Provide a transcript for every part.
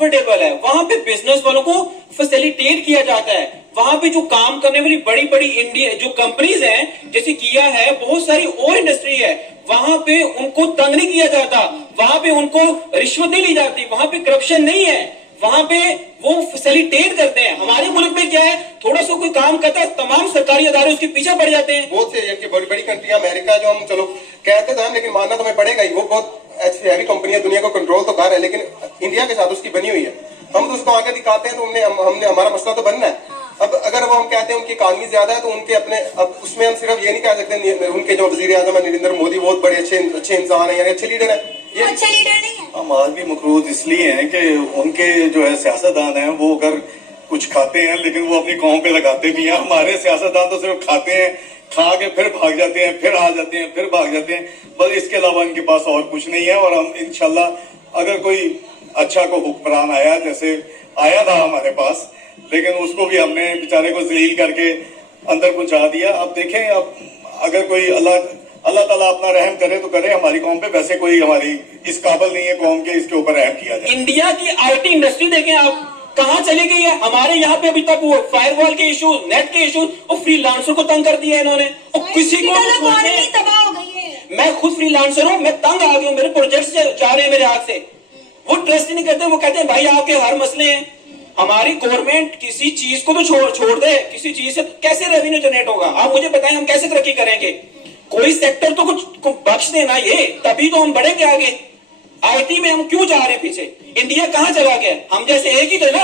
Comfortable है, वहां पे बिजनेस वालों को फैसिलिटेट किया जाता है। वहां पे जो काम करने वाली बड़ी बड़ी इंडिया जो कंपनीज हैं, जैसे किया है, बहुत सारी और इंडस्ट्री है, वहां पे उनको तंग नहीं किया जाता, वहां पे उनको रिश्वत नहीं ली जाती, वहां पे करप्शन नहीं है, वहां पे वो फैसिलिटेट करते हैं। हमारे मुल्क में क्या है, थोड़ा सा कोई काम करता है, तमाम सरकारी अदारे उसके पीछे पड़ जाते हैं। बहुत से बड़ी बड़ी कंट्रियां, अमेरिका जो हम चलो कहते तो हम, लेकिन मानना तो हमें पड़ेगा ही, वो बहुत ऐसी हैवी कंपनियां दुनिया को कंट्रोल तो कर रहा है, लेकिन इंडिया के साथ उसकी बनी हुई है। हम तो उसको आगे दिखाते हैं, तो हमने हमारा मसला तो बनना है। अब अगर वो हम कहते हैं उनकी इकानमी ज्यादा है, तो उनके अपने, अब उसमें हम सिर्फ ये नहीं कह सकते उनके जो वजीर आजम है नरेंद्र मोदी बहुत बड़े अच्छे इंसान है, यानी अच्छे लीडर है। ये अच्छा लीडर नहीं है। हम आज भी मकरूज इसलिए हैं कि उनके जो है सियासतदान हैं वो अगर कुछ खाते हैं लेकिन वो अपनी कौम पे लगाते भी हैं। हमारे सियासतदान तो सिर्फ खाते हैं, खा के फिर भाग जाते हैं, फिर आ जाते हैं, फिर भाग जाते हैं, बस इसके अलावा इनके पास और कुछ नहीं है। और हम इंशाल्लाह अगर कोई अच्छा को हुक्मरान आया, जैसे आया था हमारे पास, लेकिन उसको भी हमने बेचारे को जलील करके अंदर पहुंचा दिया। अब देखें, अब अगर कोई अल्लाह ताला अपना रहम करे तो करे हमारी कौम पे, वैसे कोई हमारी इस काबिल नहीं है कौम के इसके ऊपर रहम किया जाए। इंडिया की आईटी इंडस्ट्री देखें आप कहाँ चली गई है। हमारे यहाँ पे अभी तक वो फायरवॉल के इशू, नेट के इशू और फ्रीलांसर को तंग कर दिया है इन्होंने, और किसी को तबाह हो गई है। मैं खुद फ्रीलांसर हूँ, मैं तंग आ गई हूँ, मेरे प्रोजेक्ट जा रहे हैं मेरे हाथ से, वो ट्रस्ट ही नहीं करते। वो कहते हैं भाई आपके हर मसले हैं। हमारी गवर्नमेंट किसी चीज को तो छोड़ दे, किसी चीज से कैसे रेवेन्यू जनरेट होगा? आप मुझे बताएं, हम कैसे तरक्की करेंगे? कोई सेक्टर तो कुछ बख्श देना, ये तभी तो हम बढ़ेंगे आगे। आईटी में हम क्यों जा रहे हैं पीछे? इंडिया कहाँ चला गया? हम जैसे एक ही थे ना,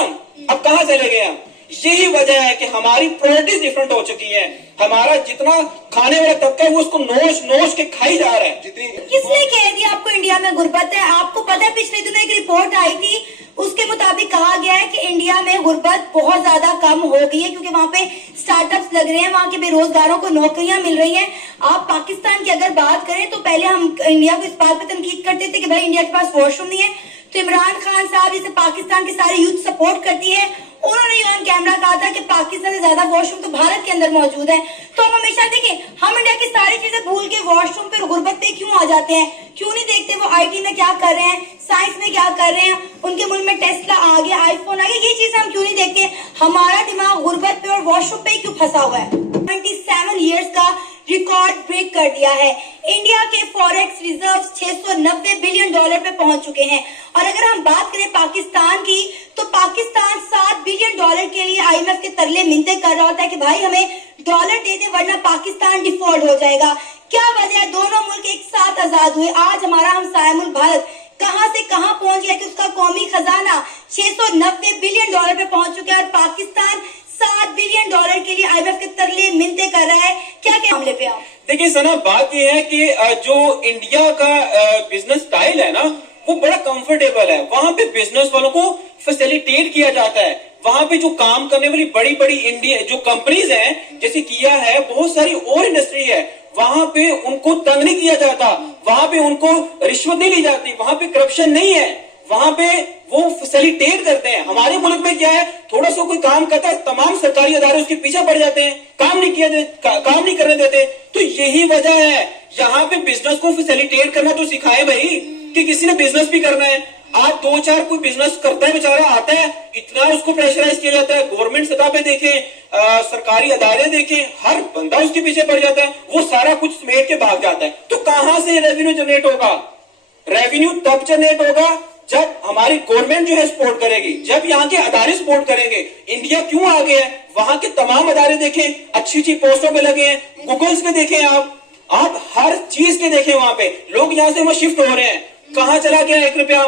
अब कहाँ चले गए हम? यही वजह है कि हमारी प्रायोरिटीज डिफरेंट हो चुकी है। हमारा जितना खाने वाला तबका है वो उसको नोच के खाई जा रहा है। किसने कह दिया आपको इंडिया में गुर्बत है? आपको पता है पिछले दिनों एक रिपोर्ट आई थी, उसके मुताबिक कहा गया है कि इंडिया में गुर्बत बहुत ज्यादा कम हो गई है, क्योंकि वहाँ पे स्टार्टअप्स लग रहे हैं, वहाँ के बेरोजगारों को नौकरियां मिल रही हैं। आप पाकिस्तान की अगर बात करें तो पहले हम इंडिया को इस बात पर तनकीद करते थे कि भाई इंडिया के पास वॉशरूम नहीं है, तो इमरान खान साहब जिसे पाकिस्तान की सारी यूथ सपोर्ट करती है, उन्होंने ऑन कैमरा कहा था कि पाकिस्तान से ज्यादा वॉशरूम तो भारत के अंदर मौजूद है। तो हम हमेशा देखें, हम इंडिया की सारी चीजें भूल के वॉशरूम पे गुर्बत पे क्यों आ जाते हैं? क्यों नहीं देखते वो आईटी में क्या कर रहे हैं, साइंस में क्या कर रहे हैं, उनके मुल्क में टेस्ला आ गया, आईफोन आ गया, ये चीजें हम क्यों नहीं देखते? हमारा दिमाग गुर्बत पे और वॉशरूम पे क्यों फंसा हुआ है? 27 ईयर्स का रिकॉर्ड ब्रेक कर दिया है। इंडिया के फॉरेक्स रिजर्व्स $690 बिलियन पे पहुंच चुके हैं। और अगर हम बात करें पाकिस्तान की, तो पाकिस्तान $7 बिलियन के लिए IMF के तरले मिन्नते कर रहा होता है कि भाई हमें डॉलर दे दे वरना पाकिस्तान डिफॉल्ट हो जाएगा। क्या वजह है? दोनों मुल्क एक साथ आजाद हुए। आज हमारा हमसाया मुल्क भारत कहां से कहां पहुंच गया कि उसका कौमी खजाना $690 बिलियन पे पहुंच चुका है, और पाकिस्तान $7 बिलियन के लिए IMF के तरले मिन्नते कर रहा है। क्या क्या मामले पे आप देखिए सना, बात यह है कि जो इंडिया का बिजनेस स्टाइल है ना, वो बड़ा कंफर्टेबल है। वहां पे बिजनेस वालों को फैसिलिटेट किया जाता है। वहां पे जो काम करने वाली बड़ी बड़ी इंडिया जो कंपनीज हैं, जैसे किया है, बहुत सारी और इंडस्ट्री है, वहां पे उनको तंग नहीं किया जाता, वहां पे उनको रिश्वत नहीं ली जाती, वहां पे करप्शन नहीं है, वहां पे वो फैसिलिटेट करते हैं। हमारे मुल्क में क्या है, थोड़ा सा कोई काम करता है, तमाम सरकारी अदारे उसके पीछे पड़ जाते हैं, काम नहीं करने देते। तो यही वजह है, यहाँ पे बिजनेस को फैसिलिटेट करना तो सिखाए भाई, कि किसी ने बिजनेस भी करना है। आप 2-4 कोई बिजनेस करता है, बेचारा आता है, इतना उसको प्रेशराइज किया जाता है। गवर्नमेंट सतह पे देखें, सरकारी अदारे देखें, हर बंदा उसके पीछे पड़ जाता है, वो सारा कुछ समेट के भाग जाता है। तो कहां से रेवेन्यू जनरेट होगा? रेवेन्यू तब जनरेट होगा जब हमारी गवर्नमेंट जो है सपोर्ट करेगी, जब यहाँ के अदारे सपोर्ट करेंगे। इंडिया क्यों आगे है? वहां के तमाम अदारे देखें, अच्छी अच्छी पोस्टों पे लगे हैं, गूगल्स पे देखें, आप हर चीज के देखें, वहां पे लोग यहाँ से वहां शिफ्ट हो रहे हैं। कहाँ चला गया 1 रुपया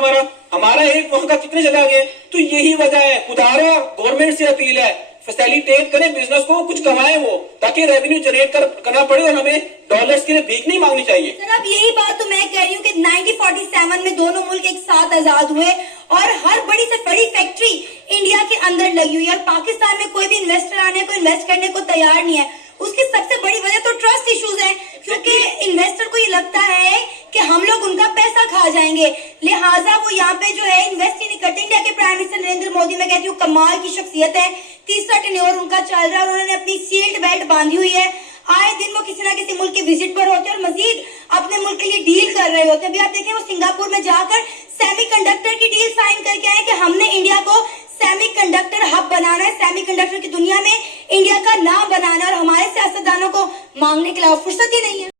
हमारा एक वहां का कितने चला गया? तो यही वजह है। खुदारा गवर्नमेंट से अपील है, फैसिलिटेट करें बिजनेस को, कुछ कमाए वो, ताकि रेवेन्यू जनरेट करना पड़े और हमें डॉलर्स के लिए भीख नहीं मांगनी चाहिए। सर अब यही बात तो मैं कह रही हूँ कि 1947 में दोनों मुल्क एक साथ आजाद हुए और हर बड़ी से बड़ी फैक्ट्री इंडिया के अंदर लगी हुई है, और पाकिस्तान में कोई भी इन्वेस्टर आने को इन्वेस्ट करने को तैयार नहीं है। उसकी सबसे बड़ी वजह तो ट्रस्ट इश्यूज है, क्योंकि इन्वेस्टर को ये लगता है कि हम लोग उनका पैसा खा जाएंगे, लिहाजा वो यहाँ पे जो है इन्वेस्ट ही नहीं करते। इंडिया के प्राइम मिनिस्टर नरेंद्र मोदी, मैं कहती हूँ कमाल की शख्सियत है, 3रा टेन्योर उनका चल रहा है और उन्होंने अपनी सील्ड बेल्ट बांधी हुई है। आए दिन वो किसी ना किसी मुल्क के विजिट पर होते हैं और मजीद अपने मुल्क के लिए डील कर रहे होते हैं। अभी आप देखें, वो सिंगापुर में जाकर सेमी कंडक्टर की डील साइन करके आए कि हमने इंडिया को सेमी कंडक्टर हब बनाना है, सेमी कंडक्टर की दुनिया में इंडिया का नाम बनाना है, और हमारे सियासतदानों को मांगने के अलावा फुर्सत ही नहीं है।